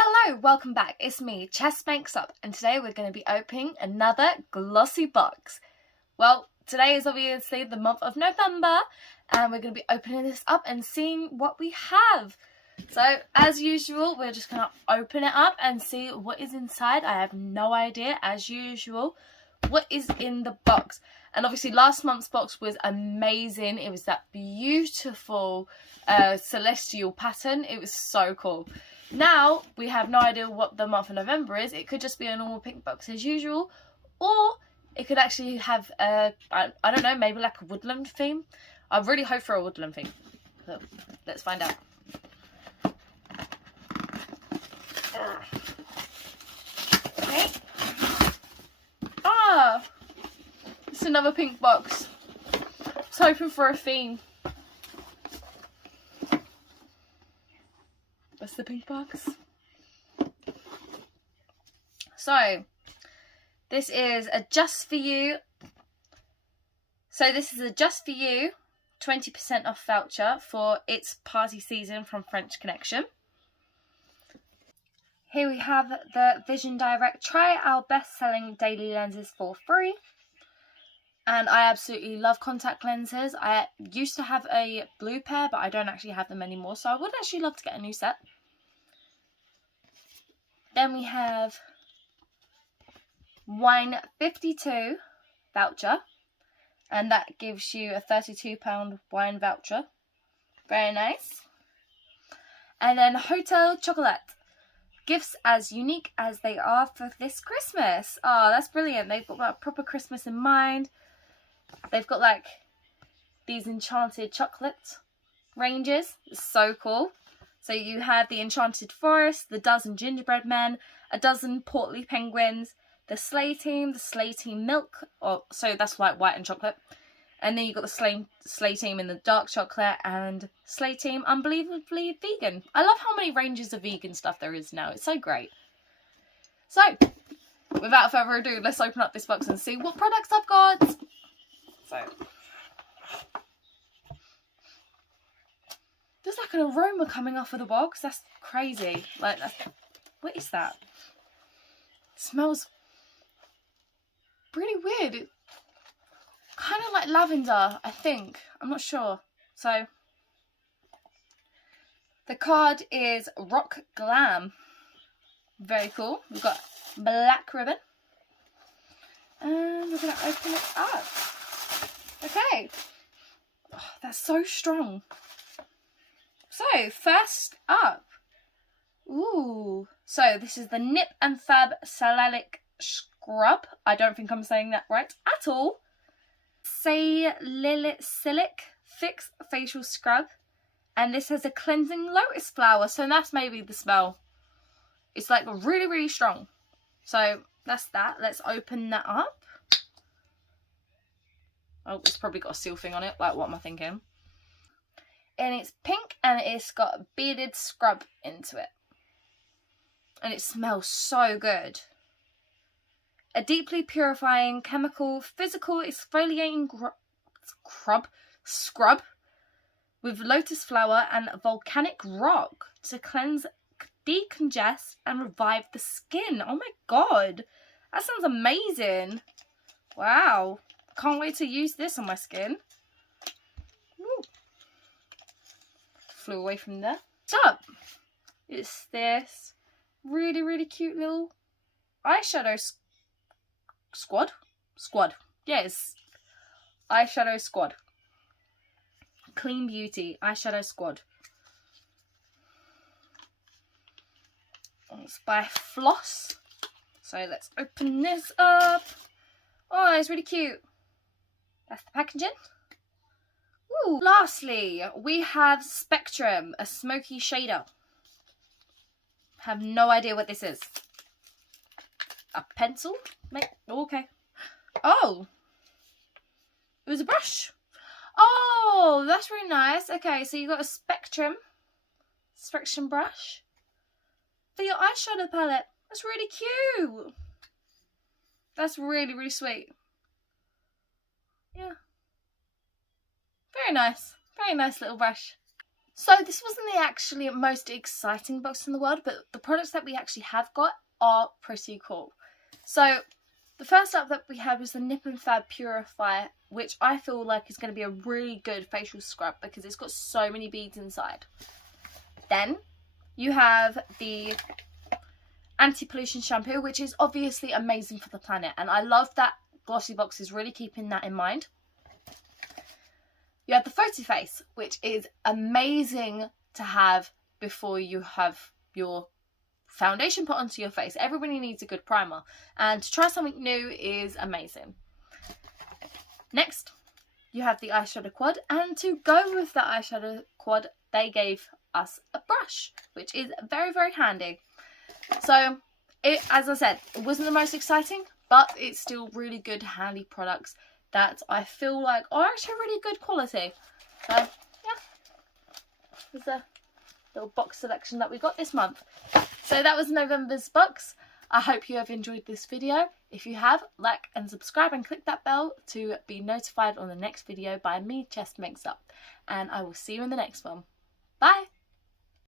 Hello, welcome back. It's me, Chest Banks Up, and today we're going to be opening another glossy box. Well, today is obviously the month of November, and we're going to be opening this up and seeing what we have. So, as usual, we're just going to open it up and see what is inside. I have no idea, as usual, what is in the box. And obviously, last month's box was amazing. It was that beautiful celestial pattern. It was so cool. Now, we have no idea what the month of November is. It could just be a normal pink box as usual, or it could actually have, I don't know, maybe like a woodland theme. I really hope for a woodland theme. So, let's find out. Okay. Ah! It's another pink box. I was hoping for a theme. That's the pink box. So, this is a Just For You. So this is a Just For You 20% off voucher for It's Party Season from French Connection. Here we have the Vision Direct Try Our Best-Selling Daily Lenses for free. And I absolutely love contact lenses. I used to have a blue pair, but I don't actually have them anymore. So I would actually love to get a new set. Then we have Wine 52 voucher. And that gives you a £32 wine voucher. Very nice. And then Hotel Chocolate. Gifts as unique as they are for this Christmas. Oh, that's brilliant. They've got that proper Christmas in mind. They've got like these enchanted chocolate ranges. It's so cool. So you have the Enchanted Forest, the Dozen Gingerbread Men, a dozen Portly Penguins, the Sleigh Team Milk, so that's like white and chocolate. And then you've got the Sleigh Team in the dark chocolate and Sleigh Team Unbelievably Vegan. I love how many ranges of vegan stuff there is now. It's so great. So, without further ado, let's open up this box and see what products I've got. So, there's like an aroma coming off of the box. That's crazy. Like, what is that? It smells pretty weird. It, kind of like lavender, I think. I'm not sure. So, the card is Rock Glam. Very cool. We've got black ribbon. And we're going to open it up. Okay. Oh, that's so strong. So, first up. Ooh. So, this is the Nip and Fab Salicylic Scrub. I don't think I'm saying that right at all. Salicylic Fix Facial Scrub. And this has a cleansing lotus flower. So, that's maybe the smell. It's like really, really strong. So, that's that. Let's open that up. Oh, it's probably got a seal thing on it. Like, what am I thinking? And it's pink and it's got a beaded scrub into it. And it smells so good. A deeply purifying chemical physical exfoliating scrub with lotus flower and volcanic rock to cleanse, decongest and revive the skin. Oh my god. That sounds amazing. Wow. Can't wait to use this on my skin. Woo. Flew away from there. So, it's this really, really cute little eyeshadow squad. Yes, eyeshadow squad. Clean Beauty eyeshadow squad. It's by Floss. So let's open this up. Oh, it's really cute. That's the packaging. Ooh. Lastly, we have Spectrum, a smoky shader. Have no idea what this is. A pencil? Okay. Oh. It was a brush. Oh, that's really nice. Okay, so you got a Spectrum brush for your eyeshadow palette. That's really cute. That's really, really sweet. Yeah. Very nice. Very nice little brush. So this wasn't the actually most exciting box in the world, but the products that we actually have got are pretty cool. So the first up that we have is the Nip and Fab Purify, which I feel like is going to be a really good facial scrub because it's got so many beads inside. Then you have the anti-pollution shampoo, which is obviously amazing for the planet, and I love that GLOSSYBOX is really keeping that in mind. You have the Photo Face, which is amazing to have before you have your foundation put onto your face. Everybody needs a good primer, and to try something new is amazing. Next, you have the eyeshadow quad, and to go with the eyeshadow quad, they gave us a brush, which is very, very handy. So, as I said, it wasn't the most exciting, but it's still really good, handy products that I feel like are actually really good quality. So, yeah, there's a little box selection that we got this month. So that was November's box. I hope you have enjoyed this video. If you have, like and subscribe and click that bell to be notified on the next video by me, Chest Makes Up. And I will see you in the next one. Bye!